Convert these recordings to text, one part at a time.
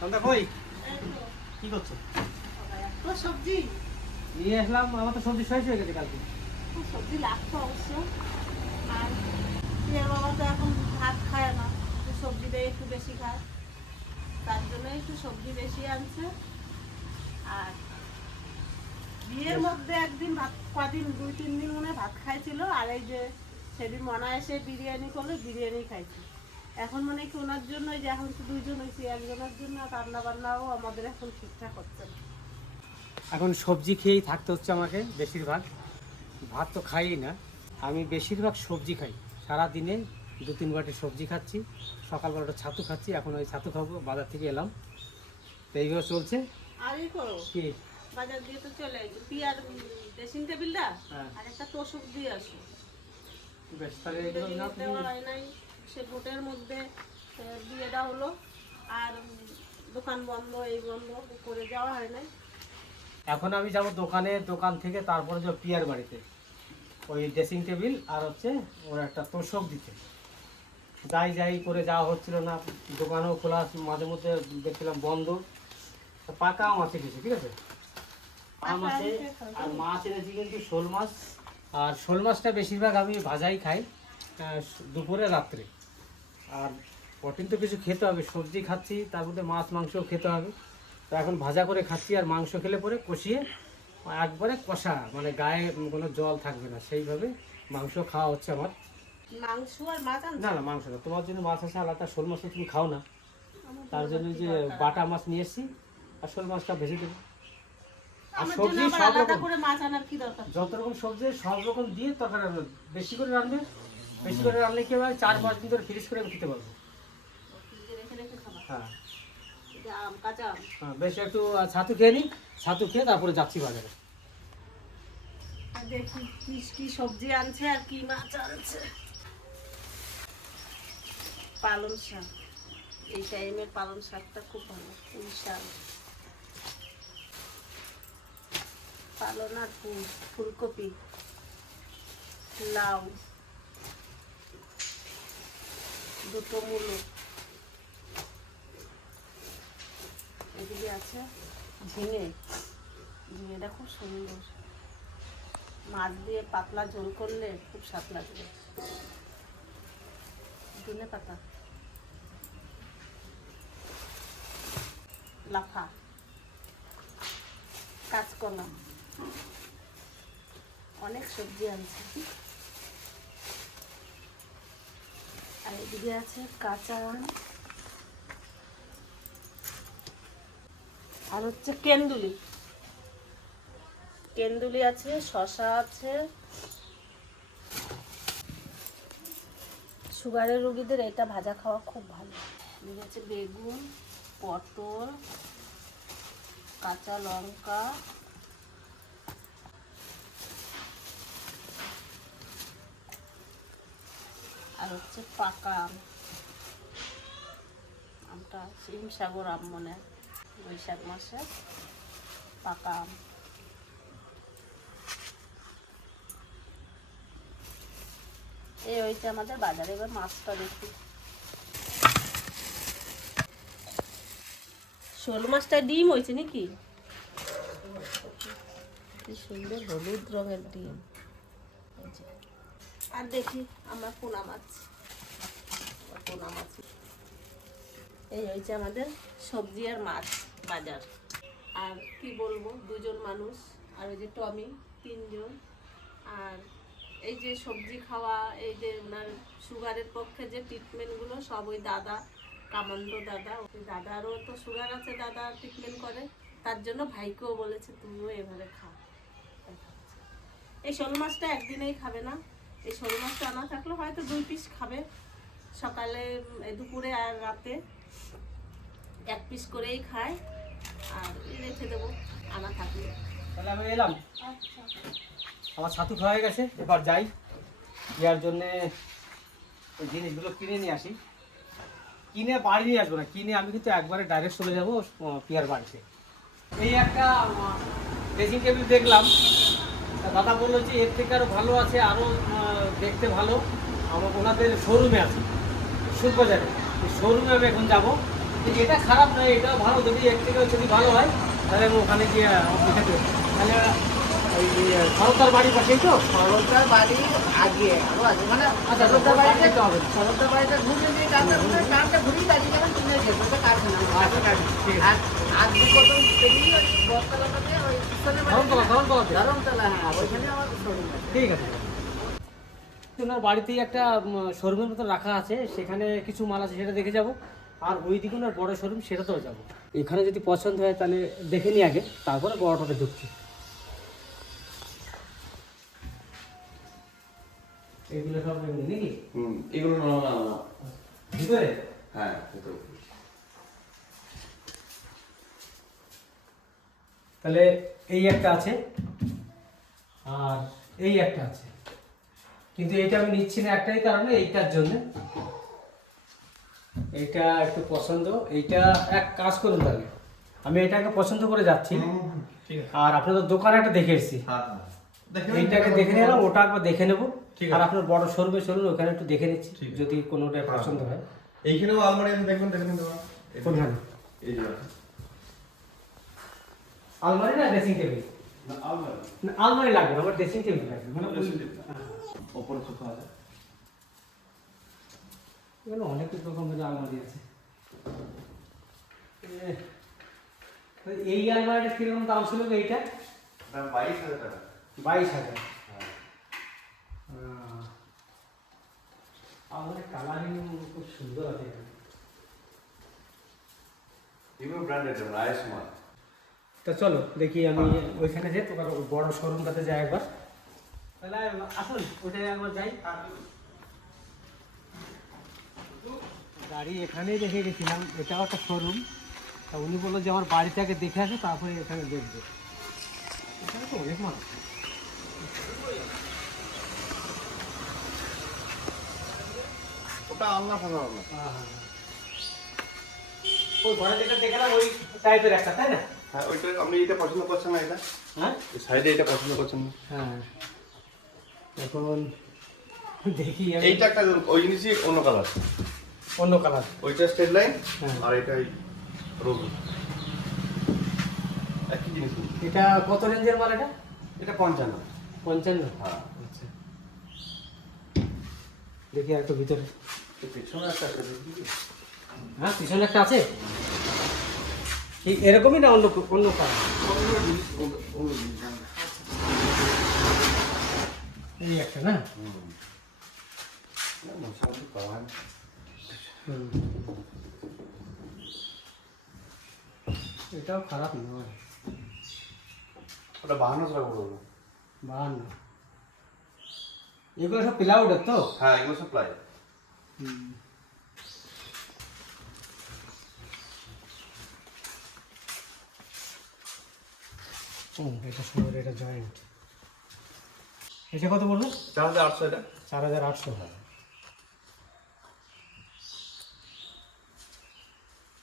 সন্ধ্যা কই কি করছো? তো সবজি নিয়ে আসলাম, আমার তো সবজি শেষ হয়ে গেছে কালকে। সবজি লাগতো অবশ্য। আর প্রিয়ার বাবা তো এখন ভাত খায় না, তো সবজিটাই একটু বেশি খায়, তার জন্য একটু সবজি বেশি আনছে। আর বিয়ের মধ্যে একদিন ভাত, কদিন 2-3 দিন মনে হয় ভাত খাইছিল। আর এই যে সেদিন মনে এসে বিরিয়ানি করলে বিরিয়ানি খাইছি। এখন মনে কি ওনার জন্য, যে এখন তো দুইজন হয়েছি, একজনের জন্য রান্না বান্নাও আমাদের এখন ঠিকঠাক হচ্ছে না। এখন সবজি খেয়েই থাকতে হচ্ছে আমাকে বেশিরভাগ। ভাত তো খাই না, আমি বেশিরভাগ সবজি খাই। সারা দিনে 2-3 বাটি সবজি খাচ্ছি। সকালবেলা একটা ছাতু খাচ্ছি, এখন ওই ছাতু খাবো, বাজার থেকে এলাম। তো এইভাবে চলছে। আর এই করো, কি বাজার দিয়ে তো চলে আসবে পিয়ার ড্রেসিং টেবিলটা হ্যাঁ আর একটা তোষক দিয়ে আসো। বেশ, তাহলে এগুলো না তুমি দেওয়া হয় নাই, সে ভোটের মধ্যে বিয়েটা হলো, আর দোকান বন্ধ, এই বন্ধ করে যাওয়া হয় নাই। এখন আমি যাব দোকানে, দোকান থেকে তারপরে যাবো পিয়ার বাড়িতে ওই ড্রেসিং টেবিল আর হচ্ছে ওর একটা তোষক দিতে। যাই যাই করে যাওয়া হচ্ছিল না, দোকানও খোলা, মাঝে মধ্যে দেখছিলাম বন্ধ। তো পাকা আম আছে কিছু, ঠিক আছে, আম আছে। আর মাছ এনেছি কিন্তু শোল মাছ। আর শোল মাছটা বেশিরভাগ আমি ভাজাই খাই দুপুরে রাত্রে। আর প্রোটিন তো কিছু খেতে হবে, সবজি খাচ্ছি, তার মধ্যে মাছ মাংসও খেতে হবে। তো এখন ভাজা করে খাচ্ছি, আর মাংস খেলে পরে কষিয়ে একবারে কষা, মানে গায়ে কোনো জল থাকবে না, সেইভাবে মাংস খাওয়া হচ্ছে আমার। মাংস আর মাছ আনছো? না না, মাংস না, তোমার জন্য মাছ আছে আলাদা, শোল মাছ তো তুমি খাও না, আমার তার তো জন্য আবার কি যে দরকার? বাটা মাছ নিয়ে এসেছি, আর শোল মাছটা ভেজে দেবো। আর আমার জন্য সবজি আবার সব আলাদা রকম, করে মাছ আনার কি দরকার? যত রকম সবজি সব রকম দিয়ে তরকারি রান্না, বেশি করে রান্নবে। বেশি করে রান্নলে কি হবে, 4-5 দিন ধরে ফ্রিজ করে আমি খেতে পারবো। ফ্রিজে রেখে রেখে খাবা? হ্যাঁ এটা আম, কাঁচা আম। হ্যাঁ, বেশ একটু ছাতু খেয়ে নিই, ছাতু খেয়ে তারপরে যাচ্ছি বাজারে। আর দেখি কি কি সবজি আনছে আর কি মাছ আনছে। পালং শাক, এই টাইমের পালং শাকটা খুব ভালো। পুঁই শাক, পালং আর পুঁই, ফুলকপি, লাউ, দুটো মূলো, এদিকে আছে ঝিঙে। ঝিঙেটা খুব সুন্দর, মাছ দিয়ে পাতলা ঝোল করলে খুব স্বাদ লাগবে। ধনে পাতা, লাফা, কাঁচকলা, অনেক সবজি আনছে। আর এদিকে আছে কাঁচা আম, আর হচ্ছে কেন্দুলি। কেন্দুলি আছে, শসা আছে। সুগারের রোগীদের এটা ভাজা খাওয়া খুব ভালো। এদিকে আছে বেগুন, পটল, কাঁচা লঙ্কা, আর হচ্ছে পাকা আম। আমটা হিমসাগর আম মনে হয়, বৈশাখ মাসে পাকা আম। এই হয়েছে আমাদের বাজারে। এবার মাছটা দেখি, শোল মাছটা ডিম হয়েছে নাকি? কি সুন্দর হলুদ রঙের ডিম। এই যে। আর দেখি আমার পোনা মাছ, পোনা মাছ। এই হয়েছে আমাদের সবজি আর মাছ বাজার। আর কি বলবো, 2জন মানুষ, আর ওই যে টমি 3জন। আর এই যে সবজি খাওয়া, এই যে ওনার সুগারের পক্ষে যে ট্রিটমেন্টগুলো সব ওই দাদা, কামান্ড দাদা, ওই দাদারও তো সুগার আছে, দাদা ট্রিটমেন্ট করে, তার জন্য ভাইকেও বলেছে তুমিও এভাবে খাও। এই শোল মাছটা একদিনেই খাবে না, এই শোল মাছটা আনা থাকলে হয়তো 2 পিস খাবে, সকালে, দুপুরে আর রাতে 1 পিস করেই খায়। আর রেখে দেবো আনা থাকলে। তাহলে আমি এলাম, আচ্ছা, আমার ছাতু খাওয়া হয়ে গেছে, এবার যাই ইয়ার জন্যে ওই জিনিসগুলো কিনে নিয়ে আসি। কিনে বাড়ি নিয়ে আসবো না, কিনে আমি কিন্তু একবারে ডাইরেক্ট চলে যাবো পিয়ার বাড়িতে। এই একটা ড্রেসিং টেবিল দেখলাম, তা দাদা বললো যে এর থেকে আরও ভালো আছে, আরও দেখতে ভালো, আমার ওনাদের শোরুমে আছে, সুরবাজারে। এই শোরুমে আমি এখন যাবো, এটা খারাপ নয়, এটাও ভালো। যদি এর থেকে যদি ভালো হয় তাহলে আমি ওখানে গিয়ে দেখাতে তাহলে ওই সরকার বাড়ির পাশেই তো। সরকার বাড়ি আগে আরো আগে মানে আচ্ছা, সরকার বাড়িতে যেতে হবে। সরকার বাড়িটা ঘুরে দিয়ে টানটা ঘুরেই দাঁড়িয়ে যাবেন কিনে যেতে ওটা কারখানা আচ্ছা, ঠিক আছে। আর আর দু কদম পেরিয়ে ওই বটতলাটাতে ওই পিছনে ধরমতলাতে। ধরমতলা, হ্যাঁ ওইখানে আমার শোরুম আছে। ঠিক আছে। ওনার বাড়িতেই একটা শোরুমের মতো রাখা আছে, সেখানে কিছু মাল আছে সেটা দেখে যাব। আর ওই দিকে ওনার বড় শোরুম সেটাতেও যাবো। এখানে যদি পছন্দ হয় তাহলে দেখে নিই আগে, তারপরে বড়টাতে ঢুকছি। এগুলো সব এমনি নাকি? এগুলো না ভিতরে? হ্যাঁ ভিতরে। তাহলে এই একটা আছে আর এই একটা আছে, কিন্তু এইটা আমি নিচ্ছি না একটাই কারণে, এইটার জন্য। এইটা একটু পছন্দ, এইটা এক কাজ করুন তাহলে, আমি এটাকে পছন্দ করে যাচ্ছি। ঠিক আছে। আর আপনাদের দোকানে একটা দেখে এসেছি, হ্যাঁ এইটাকে দেখে নিলাম, ওটা একবার দেখে নেবো। ঠিক আর আছে। আপনার বড় শোরুমে চলুন, ওখানে একটু দেখে নিচ্ছি, ঠিক আছে। যদি কোনোটা পছন্দ হয়। এইখানেও আলমারি আছে, দেখবেন দেখে নিতে পারেন। কোনখানে? এই যে আছে। আলমারি না ড্রেসিং টেবিল? না আলমারি। না, আলমারি লাগবে না, আমার ড্রেসিং টেবিল লাগবে। মানে ড্রেসিং টেবিল। ওপরে সোফা আছে। এখানে অনেক রকমের আলমারি আছে। এই আলমারিটা কিরকম দাম ছিল এইটা? দাম 22,000 টাকা। 22,000। আমাদের কালারিং খুব সুন্দর আছে এখানে। এগুলো ব্র্যান্ডেড যেমন আইসমা। তো চলো দেখি, আমি ওইখানে যাই, তোমার বড় শোরুমটাতে যাই একবার। তাহলে আসুন ওইটাই একবার যাই। গাড়ি এখানেই রেখে গেছিলাম, এটাও একটা শোরুম। তা উনি বললো যে আমার বাড়িতে আগে দেখে আসে, তারপরে এখানে দেখবে। এখানে তো অনেক মানুষ। ওটা আলনা ফাঁকা হবে। ওই ঘরে যেটা দেখলাম ওই টাইপের একটা, তাই না? হ্যাঁ ওইটা আপনি এটা পছন্দ করছেন না? এটা হ্যাঁ সাইডে এটা পছন্দ করছেন না? হ্যাঁ। এখন দেখি আমি। এইটা একটা ওই জিনিসই অন্য কালার। অন্য কালার। ওইটা স্ট্রেট লাইন হ্যাঁ। আর এটাই রোগ। একই জিনিস। এটা কত রেঞ্জের মাল এটা? এটা 55। 55? হ্যাঁ। আচ্ছা, দেখি আর একটু ভিতরে। পেছনে একটা আছে দেখি। হ্যাঁ, পিছনে একটা আছে। কি এরকমই না অন্য অন্য কালার? এই একটা না? এটাও খারাপ নয়। ওটা 52 টাকা পড়বে। 52? এগুলো সব প্লাউডের তো? হ্যাঁ এগুলো সব প্লাই। এটা সুন্দর, এটা জয়েন্ট। এটা কত বলবো? 4800 এটা। 4800।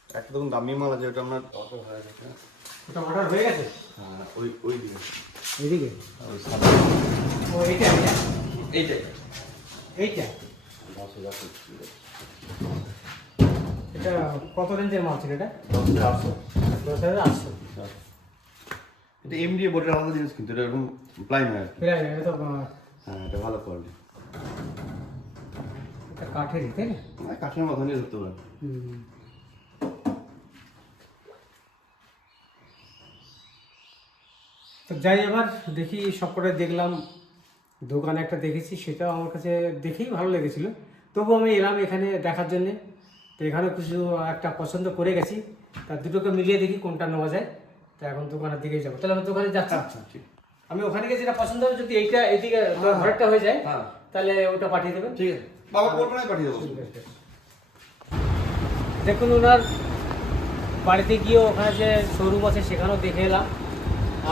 একটা তখন দামি মাল আছে, ওটা আপনার অর্ডার হয়ে গেছে। এটা অর্ডার হয়ে গেছে? হ্যাঁ ওই দিকে। এইদিকে? ওই সাদা। ও এইটা এইটা এইটাই। এইটা 10,000 এটা কত রেঞ্জের মাল ছিল এটা? 10,800। 10,800। এটা এমডি বোর্ডের আলাদা জিনিস, কিন্তু এটা এরকম প্লাইন হয়। প্রায় এটা তো হ্যাঁ এটা ভালো কোয়ালিটি। এটা কাঠেরই, তাই না? কাঠের মতনই ধরতে পারে। তো যাই, এবার দেখি সবকটাই দেখলাম। দোকানে একটা দেখেছি, সেটাও আমার কাছে দেখেই ভালো লেগেছিলো। তবু আমি এলাম এখানে দেখার জন্যে। তো এখানে কিছু একটা পছন্দ করে গেছি, তার দুটোকে মিলিয়ে দেখি কোনটা নেওয়া যায়। তো এখন দোকানের দিকেই যাবো। তাহলে আমি দোকানে যাচ্ছি। আচ্ছা ঠিক। আমি ওখানে গিয়ে যেটা পছন্দ হবে, যদি এইটা এদিকে ঘরেরটা হয়ে যায়, হ্যাঁ তাহলে ওটা পাঠিয়ে দেবেন। ঠিক আছে, বাবা বলবো না পাঠিয়ে দেবো। দেখুন, ওনার বাড়িতে গিয়ে ওখানে যে শোরুম আছে সেখানেও দেখে এলাম।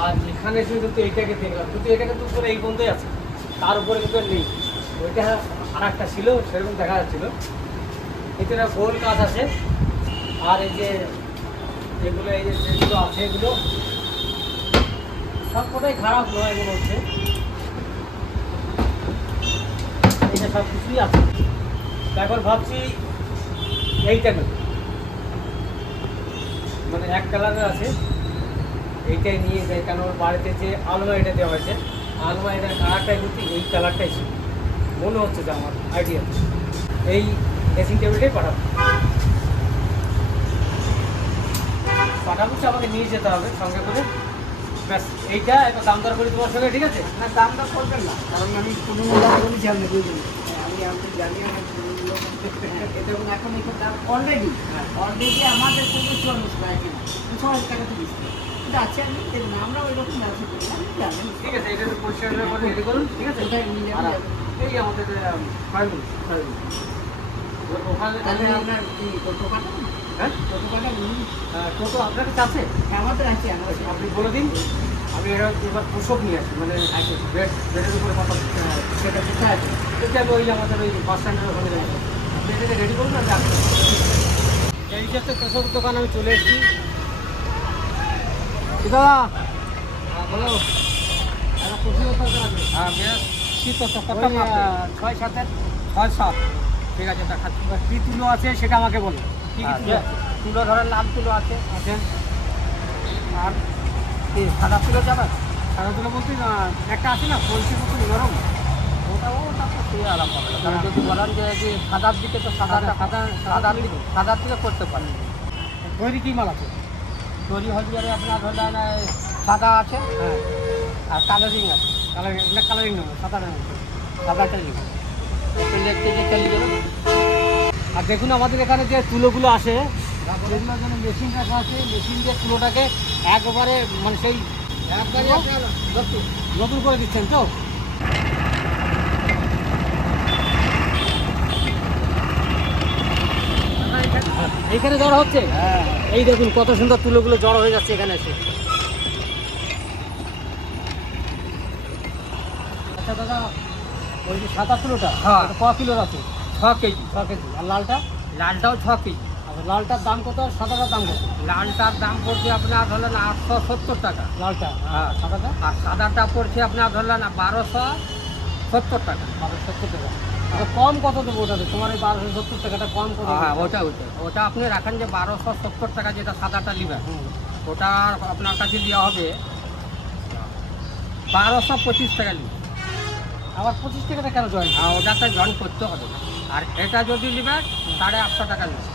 আর এখানে এসে কিন্তু এইটাকে দেখলাম, কিন্তু এটা কিন্তু উপরে এই বন্ধই আছে, তার উপরে কিন্তু আর নেই। ওইটা আর একটা ছিল, সেরকম দেখা যাচ্ছিল। এতে না গোল কাজ আছে। আর এই যে এগুলো, এই যে যেগুলো আছে, এগুলো সব কটাই খারাপ নয় মনে হচ্ছে। এটা সব কিছুই আছে। এখন ভাবছি এইটা নেব। মানে এক কালারের আছে, এইটাই নিয়ে যাই, কারণ ওর বাড়িতে যে আলমারিটা দেওয়া হয়েছে, আলমারিটার কালারটাই কিন্তু এই কালারটাই ছিল, মনে হচ্ছে যে আমার আইডিয়া। এই ড্রেসিং টেবিলটাই পাঠাবো, পাঠাবো আমাকে নিয়ে যেতে হবে সঙ্গে করে। ব্যাস এইটা একবার দাম দর করি তোমার সঙ্গে, ঠিক আছে? না দাম দর করবেন না, কারণ আমি কোনো দাম বলেছি আপনি বুঝলেন। আমি আপনি জানি আমার পুরোগুলো দেখুন এখন এখানে দাম অলরেডি আমাদের কোনো 44 টাকা কিনা 6 টাকা তো দিচ্ছি, কিন্তু আছে আমি দেখুন আমরা ওই রকম ব্যবসা করি না, আপনি জানেন। ঠিক আছে, এটা একটু পরিষ্কার করে রেডি করুন, ঠিক আছে? কোথায় নিয়ে আর যাবেন? এই আমাদের ওখানে তাহলে আপনার কি টোটো পাঠান? হ্যাঁ টোটো পাঠান? টোটো আপনার কাছে আছে? আমাদের আছে, আমাদের আপনি বলে দিন, আমি এবার পোষক নিয়ে আসি, মানে বেডের উপরে কথা সেটা কোথায় আছে? সেটা আমি ওই আমাদের ওই বাস স্ট্যান্ডের ওখানে যাই, আপনি এটাকে রেডি করুন আর যাবেন। এই যে একটা তোষক দোকান আমি চলে এসেছি। দাদা বলো, একটা তোষকের দরকার আছে। হ্যাঁ বেশ, কি তোষক কত ওই, মাপের? 6-7-এর। 6-7, ঠিক আছে দেখাচ্ছি। কী তুলো আছে সেটা আমাকে বলো, কী কী তুলো আছে? তুলো ধরেন লাল তুলো আছে, আছে আর কি সাদা তুলো যাবে? সাদা তুলো বলতে একটা আছে না কলসির মতো নরম, ওটা তো খুবই আরাম হবে না। কারণ যদি বলেন যে সাদার দিকে তো সাদার দিকে করতে পারেন। তৈরি কী মাল আছে? তৈরি হলদিয়ারে আপনার ধরলেন সাদা আছে, হ্যাঁ আর কালারিং আছে। কালারিং নেবো, সাদা নেবো। সাদাটা নিবেন, এক কেজি চলে যাবে। আর দেখুন আমাদের এখানে যে তুলোগুলো আসে, যেগুলোর জন্য মেশিন রাখা আছে, মেশিন দিয়ে তুলোটাকে একবারে মানে সেই একবারে আপনার নতুন করে দিচ্ছেন তো? এইখানে জড়ো হচ্ছে, হ্যাঁ এই দেখুন কত সুন্দর তুলোগুলো জড়ো হয়ে যাচ্ছে এখানে এসে। আচ্ছা দাদা, ওই যে সাদা তুলোটা হ্যাঁ। ওটা ক কিলোর আছে? 6 কেজি। 6 কেজি। আর লালটা? লালটাও 6 কেজি। আচ্ছা লালটার দাম কত আর সাদাটার দাম কত? লালটার দাম পড়ছে আপনার ধরলেন 870 টাকা, লালটা হ্যাঁ। সাদাটা আর সাদাটা পড়ছে আপনার ধরলেন 1270 টাকা। 1270 টাকা। আচ্ছা কম কত দেবো ওটাতে? তোমার এই 1270 টাকাটা কম কত? হ্যাঁ ওটা আপনি রাখেন যে 1270 টাকা, যেটা সাদাটা নেবেন হুম। ওটা আপনার কাছে দেওয়া হবে 1225 টাকা নেবেন। আবার 25 টাকাটা কেন জয়েন? আর ওটাতে জয়েন করতে হবে না। আর এটা যদি নেবেন 850 টাকা নেবেন।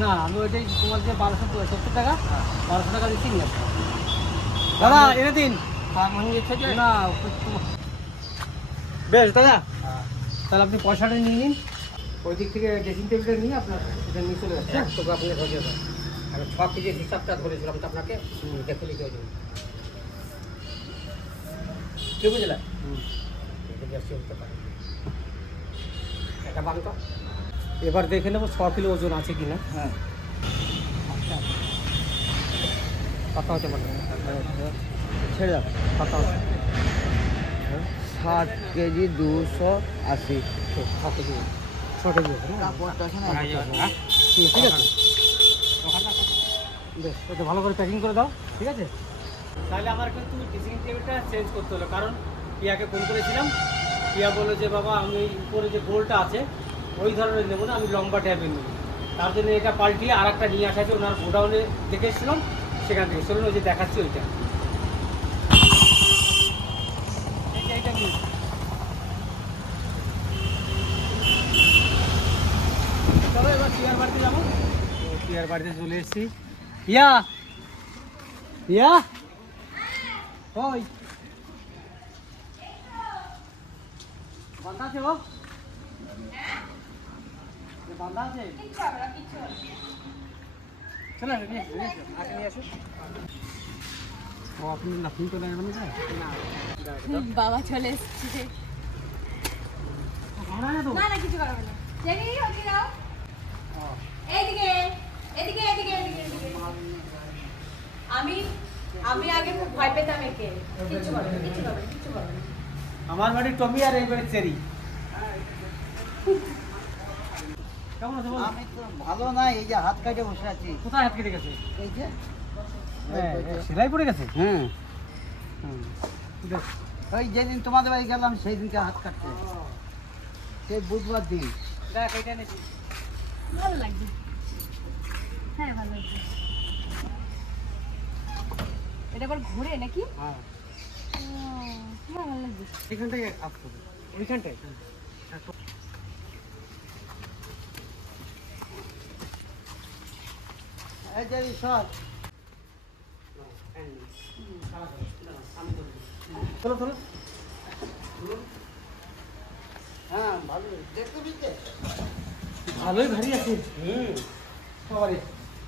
না আমি ওইটাই তোমার যে 1270 টাকা 1200 টাকা দিচ্ছি নিয়ে আসবো। দাদা এনে দিন। কম হয়ে গেছে যে না বেশ দাদা, হ্যাঁ। তাহলে আপনি পয়সাটা নিয়ে নিন, ওই দিক থেকে ড্রেসিং টেবিলটা নিয়ে আপনার এটা নিয়ে চলে যাচ্ছে। এক টাকা আপনি ধরে দেবেন। আমি 6 কেজির হিসাবটা ধরেছিলাম তো আপনাকে, দেখে নিতে হবে। কি বুঝলেন? এটা বেশি হতে পারে। এটা বাংলা এবার দেখে নেবো 6 কিলো ওজন আছে কিনা। হ্যাঁ আচ্ছা কথা হতে পারে, ছেড়ে যাবে। কথা হচ্ছে 7 কেজি 280। 6 কেজি, 6 কেজি আছে না? হ্যাঁ ঠিক আছে বেশ, ওটা ভালো করে প্যাকিং করে দাও, ঠিক আছে? তাহলে আমার কিন্তু ড্রেসিং টেবিলটা চেঞ্জ করতে হলো, কারণ পিয়াকে ফোন করেছিলাম, পিয়া বললো যে বাবা আমি ওই উপরে যে গোলটা আছে ওই ধরনের নেবো না, আমি লম্বা ট্যাবের নেবো। তার জন্য এটা পাল্টিয়ে আর একটা নিয়ে আসা আছে, ওনার গোডাউনে দেখে এসেছিলাম, সেখান থেকে চলুন ওই যে দেখাচ্ছি ওইটা। এইটা নিন। চলো এবার পিয়ার বাড়িতে যাবো। পিয়ার বাড়িতে চলে এসেছি। পিয়া পিয়া ওই বান্ধা আছে ও? বান্ধা আছে? চলে আসো, নিয়ে আসো, আগে নিয়ে আসো। ও আপনি নাথিং করে নেবেন না? বাবা চলে এসছে। না না তো না না কিছু করা হবে না। জেনি ওদিকে যাও। এইদিকে এদিকে এদিকে এদিকে এদিকে। আমি আগে খুব ভয় পেতাম একে। কিছু করবে না, কিছু করবে না, কিছু করবে না। আমার বাড়ি টমি আর এই বাড়ি চেরি। কেমন আছো বলো? আমি তো ভালো না, এই যে হাত কাটে বসে আছি। কোথায় হাত কেটে গেছে? এই যে সেলাই পড়ে গেছে? হ্যাঁ, বেশ। ওই যেদিন তোমাদের বাড়ি গেলাম সেই দিনকে হাত কাটতে, সেই বুধবার দিন। দেখ এইটা এনেছি। ভালো লাগছে। হ্যাঁ ভালো লাগছে। এটা আবার ঘুরে নাকি? হ্যাঁ ভালো লাগবে। এখানটায় আসতে হবে ওইখানটায় এই যে সব চলো চলো হ্যাঁ ভালো দেখতে পেতে ভালোই ভারী আছে বাবারে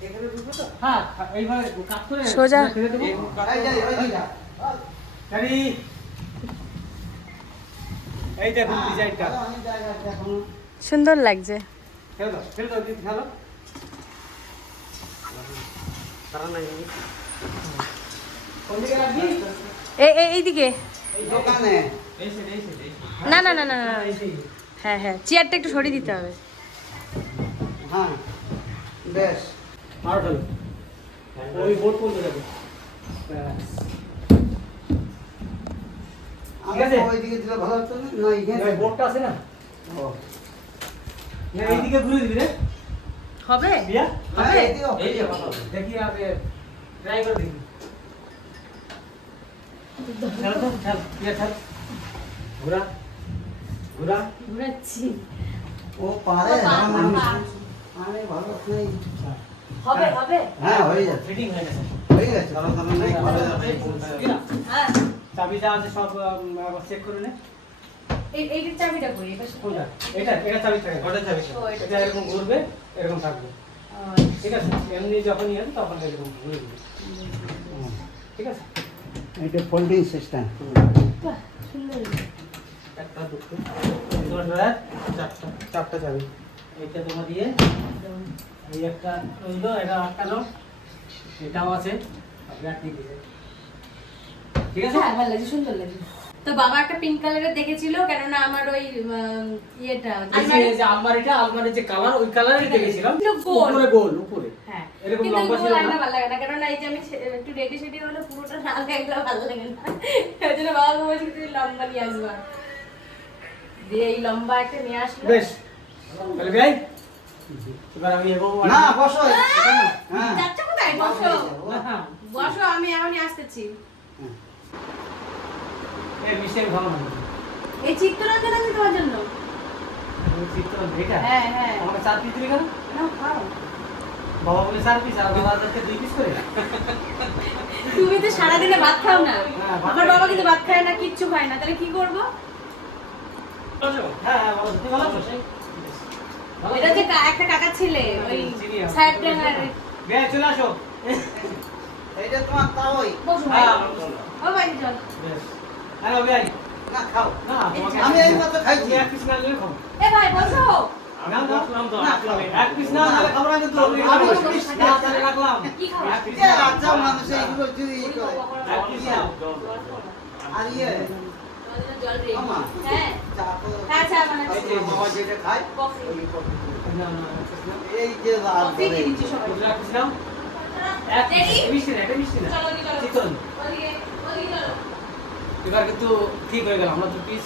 এখানে ঢুকবো তো হ্যাঁ এইভাবে কাজ করে সোজা। ফেলে দেবো এই যে ওই যা গাড়ি এই দেখুন ডিজাইনটা আমি জায়গা দেখুন সুন্দর লাগছে। ফেলে দাও দিদি খেলো কারণ নাই কোন দিকে রাখবি এইদিকে। দোকানে এই সাইড এই সাইড না না না না না। এই সাইড হ্যাঁ হ্যাঁ, চেয়ারটা একটু সরিয়ে দিতে হবে। হ্যাঁ বেশ মারো ঢালো ওই বোর্ড পর্যন্ত যাবে ঠিক আছে। ওই দিকে দিলে ভালো হতো না না এখানে এই বোর্ডটা আছে না ও না এইদিকে ঘুরে দিবি রে হবে? দিয়া হ্যাঁ এই দিকে এই যে ভালো দেখি আগে ট্রাই করে দেখি চলো তো চল দিয়া চল ঘুরা ঘুরা ঘুরাচ্ছি। ও পারে ও পার, আমার পার। আমি ভালো নেই হবে হবে। হ্যাঁ হয়ে যাবে ফিটিং হয়ে গেছে হয়ে গেছে কারণ কারণ নেই করে যাবে হ্যাঁ, চাবি যা আছে সব চেক করে নে এইটার চাবিটা কই? এটা কোনটা এটা চাবি থাকে ওটা চাবি ও, এটা এটা এরকম ঘুরবে এরকম থাকবে ঠিক আছে এমনি যখন ইয়ে হবে তখন এরকম ঘুরে দিবে ঠিক আছে এটা ফোল্ডিং সিস্টেম বাহ, সুন্দর। একটা দুটো তোমার ড্রয়ার চারটা চাবি এইটা তোমার দিয়ে এই একটা রইলো এটা আটকালো এটাও আছে আপনার ঠিক আছে ঠিক আছে হ্যাঁ, ভালো লাগছে, সুন্দর লাগছে। তো বাবা একটা পিঙ্ক কালারের দেখেছিল, কেননা আমার ওই ইয়েটা এই যে আলমারির যে কালার ওই কালারই দেখেছিলাম কিন্তু গোল। উপরে গোল উপরে হ্যাঁ, এরকম কিন্তু লম্বা ছিল গোল না? আয়না ভালো লাগে না, কেননা এই যে আমি একটু রেডি সেডি হলে পুরোটা না লাগলে ভালো লাগে না। এই জন্য বাবাকে বলছি তুই লম্বা নিয়ে আসবা, দিয়ে এই লম্বা একটা নিয়ে আসলো। বেশ তাহলে ভাই এবার আমি এগোবো না বসো এখানে। হ্যাঁ যাচ্ছ কোথায়? বসো হ্যাঁ বসো, আমি এখনই আসতেছি। এই মিষ্টি ভালো না এই চিত্তরঞ্জন আছে তোমার জন্য। চিত্তরঞ্জন এটা হ্যাঁ হ্যাঁ, আমাকে 4 পিস দিবি কেন নাও খাও। বাবা বলে 4 পিস আর বাবা আজকে 2 পিস করে তুমি তো সারাদিনে ভাত খাও না, হ্যাঁ, ভাত আমার খাই। বাবা কিন্তু ভাত খায় না, কিচ্ছু খায় না, তাহলে কি করবো? হ্যাঁ হ্যাঁ ভালো তুই ভালো আছিস ভালো এটা যে একটা কাকা ছিলে ওই চিনি আমি। সাহেব ট্রেনার। বে চলে আসো এইটা তোমার তাওই বসো ভাই, হ্যাঁ ও ভাই চল। বেশ হ্যাঁ ভাই না খাও না তোমাকে আমি এই মাত্র খাইছি। এক পিস না দিলে খাবো এ ভাই বসো। না রাখলাম তো না, এক পিস না তাহলে খাবো না কিন্তু আমি আমি এক পিস না তাহলে রাখলাম কি খাবো? এক পিস যে আচ্ছা মানুষ এইগুলো যদি ই করে এক পিস নাও। আর ইয়ে জল রে। আমা। হ্যাঁ চা তো হ্যাঁ চা এই বানাচ্ছি। যে বাবা যেটা খায় কফি। ওই কফি। না না এক পিস নাও। এই যে রাত কফি দিয়ে দিচ্ছি সবাই। এক পিস নাও এক পিস Ready? মিষ্টি না এটা মিষ্টি না চলো ওদিকে চলো। চিত্তরঞ্জন ওদিকে চলো। এবার কিন্তু ঠিক হয়ে গেল আমরা 2 পিস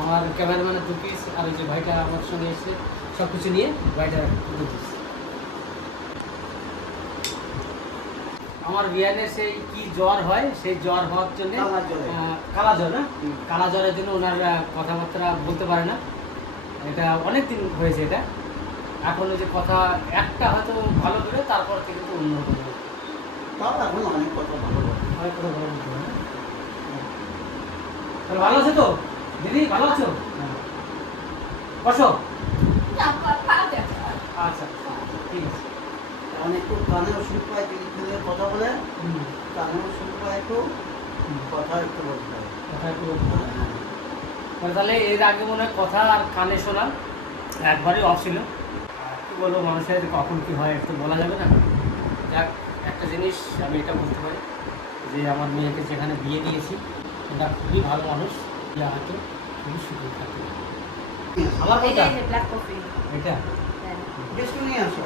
আমার ক্যামেরাম্যানের 2 পিস আর ওই যে ভাইটা আমার সঙ্গে এসে সব কিছু নিয়ে ভাইটা 2 পিস আমার বিয়ানের সেই কি জ্বর হয় সেই জ্বর হওয়ার জন্য কালা জ্বরে। কালা জ্বর না কালা জ্বরের জন্য ওনার কথাবার্তা বলতে পারে না এটা অনেক দিন হয়েছে এটা এখন ওই যে কথা একটা হয়তো ভালো করে তারপর থেকে তো অন্যরকম হয়। তাও এখন অনেক কথা ভালো বলে। অনেক কথা ভালো বলতে হয় না? তাহলে ভালো আছে তো দিদি ভালো আছো বসো আচ্ছা ঠিক আছে কারণ একটু কানেও সুখ পায় যদি খুলে কথা বলে হুম, কানেও সুখ পায় একটু হুম, কথা একটু বলতে হয় কথা একটু বলতে হবে। তাহলে এর আগে মনে হয় কথা আর কানে শোনা একবারই অফ ছিল আর কি বলবো মানুষের কখন কি হয় একটু বলা যাবে না যাক একটা জিনিস আমি এটা বলতে পারি যে আমার মেয়েকে যেখানে বিয়ে দিয়েছি এটা খুবই ভালো মানুষ বিয়ে হয়তো খুবই সুখী থাকে আমার এই যে কথা ব্ল্যাক কফি। এটা বিস্কুট নিয়ে আসো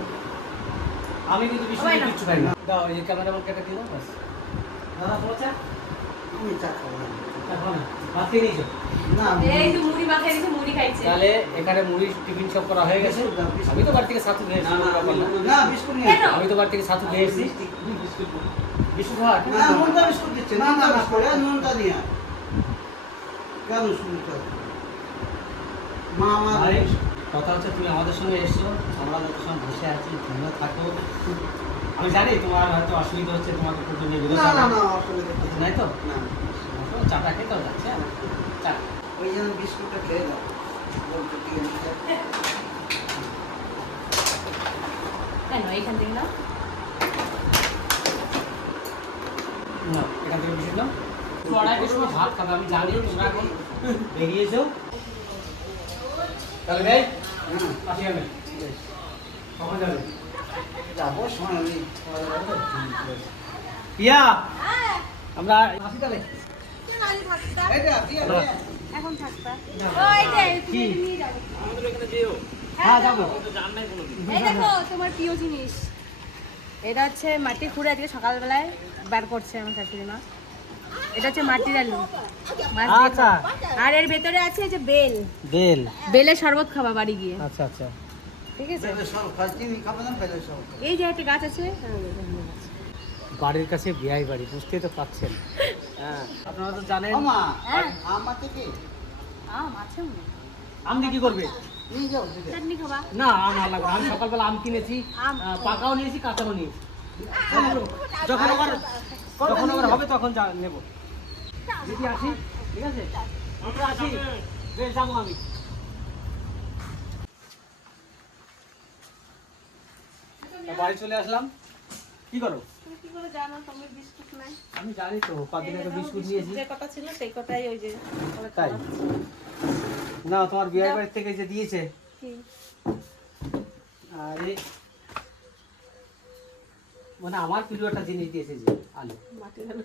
আমি কিন্তু ওই বিষয় না। কিছু খাই না দাও এই ক্যামেরাম্যানকে একটা দিও বাস দাদা পৌঁছা আমি চা খাবো না এখন ভাত খেয়ে নিয়েছো না এই তো মুড়ি মাখাই দিয়েছে, মুড়ি খাইছে। তাহলে এখানে মুড়ির টিফিন সব করা হয়ে গেছে। আমি তো বাড়ি থেকে ছাতু খেয়ে এসেছি, কোনো ব্যাপার না। না বিস্কুট নিয়ে কেন? আমি তো বাড়ি থেকে ছাতু খেয়ে এসেছি। বিস্কুট খাওয়া না নুনটা বিস্কুট দিচ্ছে না না বিস্কুট নুনটা নিয়ে কেন শুনতে মা আমার আরে কথা হচ্ছে তুমি আমাদের সঙ্গে এসছো, আমরা যত সময় বসে আছি তুমিও থাকো। আমি জানি তোমার হয়তো অসুবিধা হচ্ছে, তোমাকে একটু নিয়ে বেরোতে না না হবে। না অসুবিধা কিছু নাই তো? না চাটা খেতে যাচ্ছে চা। ওই জন্য বিস্কুটটা খেয়ে দাও বলতে ঠিক আছে কেন এখান থেকে না? না এখান থেকে বিস্কুট নাও। পড়াইটের সময় ভাত খাবে, আমি জানি তোমরা এখন বেরিয়েছো। তাহলে ভাই আসি আমি। কখন যাবে? যাবো সময় আমি পিয়া আমরা আসি তাহলে। এটা দিয়ে এখন থাকবা। ওই যে কি? তুমি নিয়ে যাবো। হ্যাঁ যাবো। এই দেখো তোমার প্রিয় জিনিস। এটা হচ্ছে মাটির খুঁড়ে আজকে সকালবেলায় বার করছে আমার শাশুড়ি মা। এটা হচ্ছে মাটির আলু মাছ দিয়ে আচ্ছা। খাওয়া। আর এর ভেতরে আছে যে বেল, বেল। বেলের শরবত খাবা বাড়ি গিয়ে, আচ্ছা আচ্ছা। ঠিক আছে? সব খাচ্ছি নি খাবো না পেলে সব এই যে একটা গাছ আছে, বাড়ির কাছে বিয়াই বাড়ি, বুঝতেই তো পাচ্ছেন। হ্যাঁ আপনারা তো জানেন। আমা হ্যাঁ। আমার থেকে আম আছে মনে হয়। আম দিয়ে কি করবে? নিয়ে যাও দিকে চাটনি খাবা? না আম আর লাগবে না। আমি সকালবেলা আম কিনেছি, আম। পাকাও নিয়েছি কাঁচাও নিয়েছি। যখন আবার হবে তখন নেব। দিদি আসি, ঠিক আছে? আমরা আসি, বেশ যাবো আমি। তা বাড়ি চলে আসলাম। কি করো? তুমি কি করে জানো তুমি বিস্কুট নাই? আমি জানি তো, কদিন আগে বিস্কুট নিয়েছি। যে কটা ছিল সেই কটাই ওই যে সবাই তাই? খাওয়াচ্ছে। না তোমার বিয়ের বাড়ি থেকে যে দিয়েছে, কি? আরে মানে আমার প্রিয় একটা জিনিস দিয়েছে, যে আলু মাটির আলু।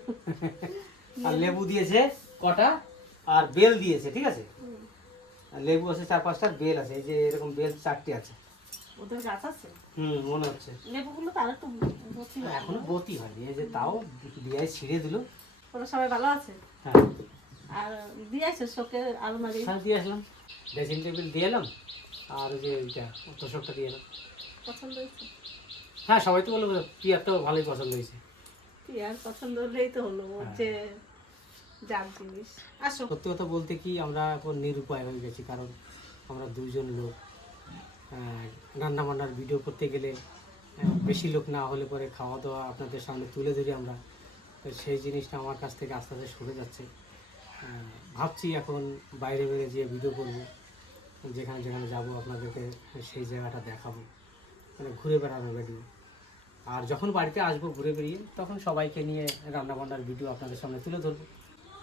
আর লেবু দিয়েছে কটা, আর বেল দিয়েছে, ঠিক আছে? আর লেবু আছে 4-5টা, বেল আছে, এই যে এরকম বেল 4টি আছে। ওদের গাছ আছে? মনে হচ্ছে লেবুগুলো তো আরেকটু ভর্তি হয়। এখনো বতি হয়নি, এই যে তাও বিয়ে ছিঁড়ে দিল। ওরা সবাই ভালো আছে? হ্যাঁ আর দিয়ে আসো শোকের আলমারি। হ্যাঁ দিয়ে আসলাম, ড্রেসিং টেবিল দিয়ে এলাম, আর ওই যে এইটা তোষকটা দিয়ে এলাম। পছন্দ হয়েছে? হ্যাঁ সবাই তো বলবো, পিয়ার তো ভালোই পছন্দ হয়েছে। কি আর পছন্দ হলেই তো হলো, ওর যে যার জিনিস। আসো। সত্যি কথা বলতে কি, আমরা এখন নিরুপায় হয়ে গেছি, কারণ আমরা দুজন লোক। রান্না বান্নার ভিডিও করতে গেলে বেশি লোক না হলে পরে খাওয়া দাওয়া আপনাদের সামনে তুলে ধরি আমরা, তো সেই জিনিসটা আমার কাছ থেকে আস্তে আস্তে সরে যাচ্ছে। ভাবছি এখন বাইরে বাইরে যেয়ে ভিডিও করব, যেখানে যেখানে যাব আপনাদেরকে সেই জায়গাটা দেখাবো, মানে ঘুরে বেড়ানো ভিডিও। আর যখন বাড়িতে আসবো ঘুরে বেরিয়ে, তখন সবাইকে নিয়ে রান্নাবান্নার ভিডিও আপনাদের সামনে তুলে ধরবো।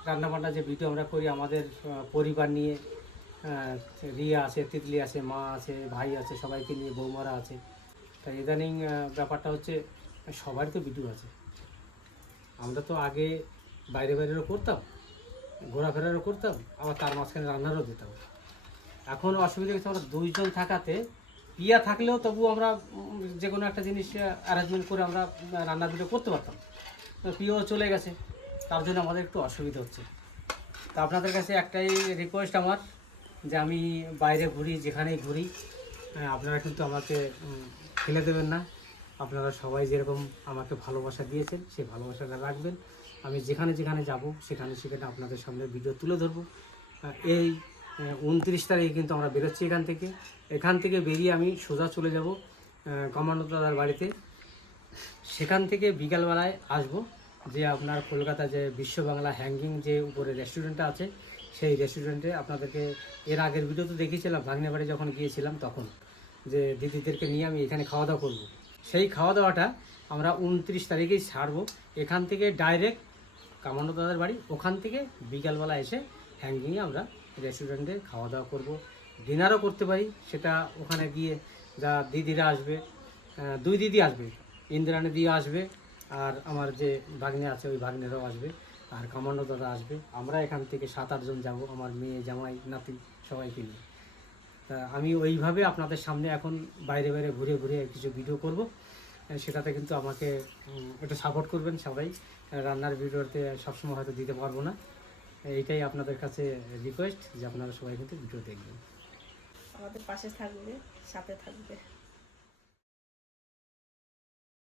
রান্নাবান্নার যে ভিডিও আমরা করি আমাদের পরিবার নিয়ে, রিয়া আছে, তিতলি আছে, মা আছে, ভাই আছে, সবাইকে নিয়ে, বৌমারা আছে। তাই ইদানিং ব্যাপারটা হচ্ছে সবারই তো ভিডিও আছে। আমরা তো আগে বাইরে বাইরেও করতাম, ঘোরাফেরারও করতাম, আবার তার মাঝখানে রান্নারও দিতাম। এখন অসুবিধা হচ্ছে আমরা দুইজন থাকাতে, পিয়া থাকলেও তবু আমরা যে কোনো একটা জিনিস অ্যারেঞ্জমেন্ট করে আমরা রান্নার ভিডিও করতে পারতাম। পিয়াও চলে গেছে, তার জন্য আমাদের একটু অসুবিধা হচ্ছে। তা আপনাদের কাছে একটাই রিকোয়েস্ট আমার, যে আমি বাইরে ঘুরি, যেখানেই ঘুরি, আপনারা কিন্তু আমাকে ফেলে দেবেন না। আপনারা সবাই যেরকম আমাকে ভালোবাসা দিয়েছেন, সেই ভালোবাসাটা রাখবেন। আমি যেখানে যেখানে যাব সেখানে সেখানে আপনাদের সামনে ভিডিও তুলে ধরবো। এই 29 তারিখে কিন্তু আমরা বেরোচ্ছি এখান থেকে বেরিয়ে আমি সোজা চলে যাব কমান্ডো দাদার বাড়িতে। সেখান থেকে বিকালবেলায় আসব, যে আপনার কলকাতা যে বিশ্ব বাংলা হ্যাঙ্গিং যে উপরে রেস্টুরেন্টটা আছে, সেই রেস্টুরেন্টে আপনাদেরকে এর আগের ভিডিও তো দেখেছিলাম, ভাগ্নে বাড়ি যখন গিয়েছিলাম তখন, যে দিদিদেরকে নিয়ে আমি এখানে খাওয়া দাওয়া করবো। সেই খাওয়া দাওয়াটা আমরা 29 তারিখেই ছাড়বো। এখান থেকে ডাইরেক্ট কামান্ডো দাদার বাড়ি, ওখান থেকে বিকালবেলা এসে হ্যাঙ্গিংয়ে আমরা রেস্টুরেন্টে খাওয়া দাওয়া করব। ডিনারও করতে পারি, সেটা ওখানে গিয়ে যা দিদিরা আসবে, 2 দিদি আসবে, ইন্দ্রাণী দিয়ে আসবে, আর আমার যে ভাগ্নে আছে ওই ভাগ্নেরাও আসবে, আর কামান্ডো দাদা আসবে। আমরা এখান থেকে 7-8 জন যাব, আমার মেয়ে, জামাই, নাতি সবাইকে নিয়ে। তা আমি ওইভাবে আপনাদের সামনে এখন বাইরে বাইরে ঘুরে ঘুরে কিছু ভিডিও করব, সেটাতে কিন্তু আমাকে একটু সাপোর্ট করবেন সবাই। রান্নার ভিডিওতে সবসময় হয়তো দিতে পারবো না, এইটাই আপনাদের কাছে রিকোয়েস্ট, যে আপনারা সবাই কিন্তু ভিডিও দেখবেন। আমাদের পাশে থাকবে, সাথে থাকবে।